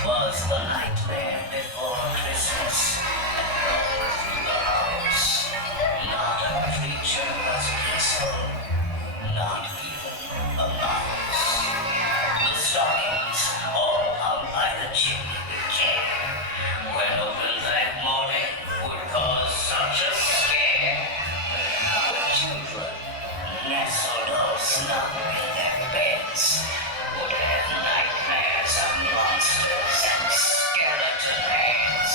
'Twas the nightmare before Christmas, and all through the house, not a creature was peaceful, not even a mouse. The stockings all hung by the chimney with care, when opened that morning would cause such a scare. The children, nestled all snug in their beds, would have nightmares of monsters and skeleton heads.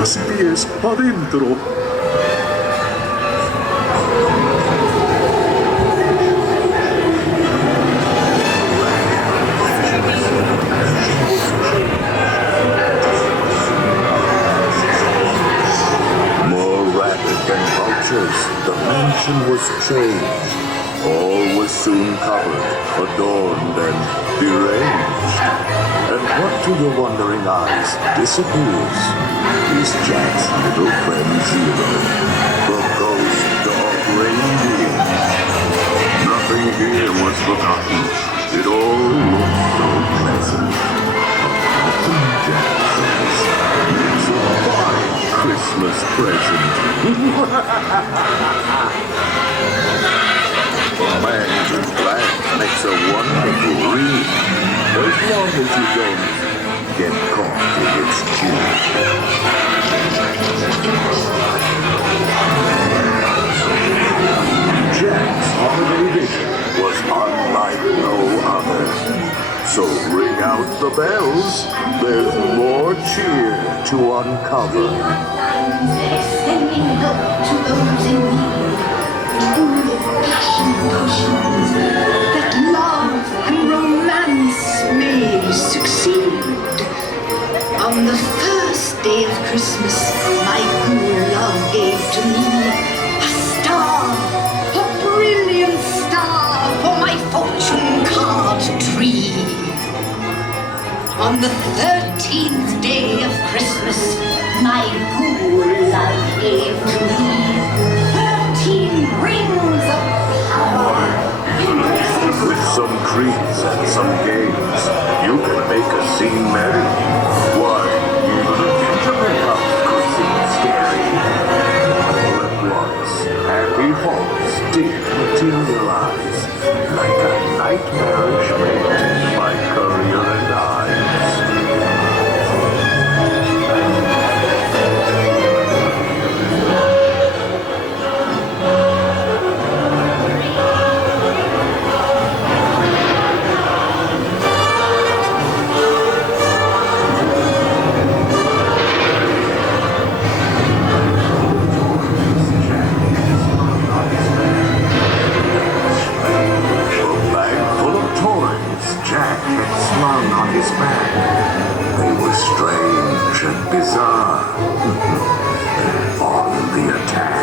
Las 10 adentro. More rapid than vultures, the mansion was changed. All was soon covered, adorned, and deranged. And what to your wondering eyes disappears is Jack's little friend Zero, the ghost of reindeer. Nothing here was forgotten. It all looked so pleasant. Often Jack says, it's a fine Christmas present. A man in black makes a wonderful wreath, as long as you don't get caught in its teeth. Jack's holiday vision was unlike no other. So ring out the bells, there's more cheer to uncover. Sending help to those in need. Passion potions that love and romance may succeed. On the first day of Christmas, my good love gave to me a star, a brilliant star for my fortune card tree. On the 13th day of Christmas, my good love gave to me 13 rings of power. With some treats and some games, you can make a scene merry. Why, even a gingerbread house could seem scary. All at once, happy hopes did materialize, like a nightmarish painting by Currier and Ives. His back. They were strange and bizarre. On the attack.